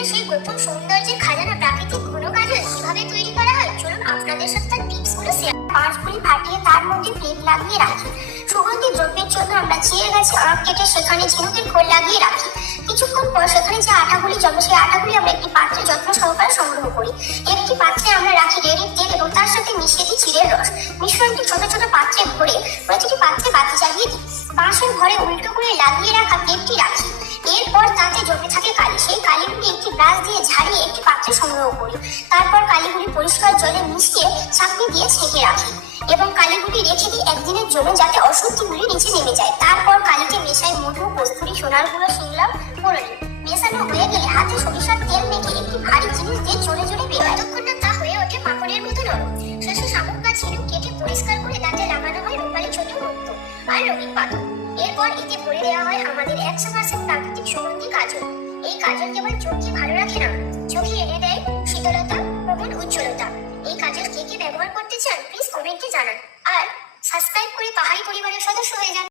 কাজলের সেই গোপন সৌন্দর্যের খাজানা প্রাকৃতিক ঘন কাজল কিভাবে তৈরি করা হয়, চলুন আপনাদের সাথে তার টিপসগুলো শেয়ার। পাঁচগুলি ফাটিয়ে তার মধ্যে প্লেট লাগিয়ে রাখি। সুগন্ধি দ্রব্যের জন্য আমরা চিড়ে গাছে আঁক কেটে সেখানে ঝিনুকের খোল লাগিয়ে রাখি। কিছুক্ষণ পর সেখানে যে আটাগুলি জমে সেই আটাগুলি আমরা একটি পাত্রে যত্ন সহকারে সংগ্রহ করি। একটি পাত্রে আমরা রাখি রেড়ির তেল এবং তার সাথে মিশিয়ে দিই চিড়ের রস। মিশ্রণটি ছোট ছোট পাত্রে ভরে প্রতিটি পাত্রে বাতি জ্বালিয়ে দিই। বাঁশের ঘরে উল্টো করে লাগিয়ে রাখা প্লেটটি রাখি। এরপর তাতে জমে থাকে কালি। সেই কালিগুলি একটি ব্রাশ দিয়ে ঝাড়িয়ে একটি পাত্রে সংগ্রহ করি। তারপর কালিগুলি পরিষ্কার জলে মিশিয়ে ছাঁকনি দিয়ে ছেঁকে রাখি এবং কালিগুলি রেখে দিই একদিনের জন্য, যাতে অশুদ্ধিগুলি নিচে নেমে যায়। তারপর কালিতে মেশাই মধু, কস্তুরী, সোনার গুঁড়ো, শিংলাও করে নিই। মেশানো হয়ে গেলে হাতে সরিষার তেল মেখে একটি ভারী জিনিস দিয়ে জোরে জোরে বেলায়, যতক্ষণ না তা হয়ে ওঠে মাখনের মতো নরম। শেষে শামুক বা ঝিনুক কেটে পরিষ্কার করে তাতে লাগানো হয় রূপালি ছোট মুক্ত আর রঙিন পাথর। এরপর এতে ভরে দেওয়া হয় আমাদের 100% প্রাকৃতিক সুগন্ধি কাজল। এই কাজল কেবল চোখকে ভালো রাখে না, চোখে এনে দেয় শীতলতা, প্রবল উজ্জ্বলতা। এই কাজল কে কে ব্যবহার করতে চান প্লিজ কমেন্টে জানান, আর সাবস্ক্রাইব করে পাহাড়ি পরিবারের সদস্য হয়ে যান।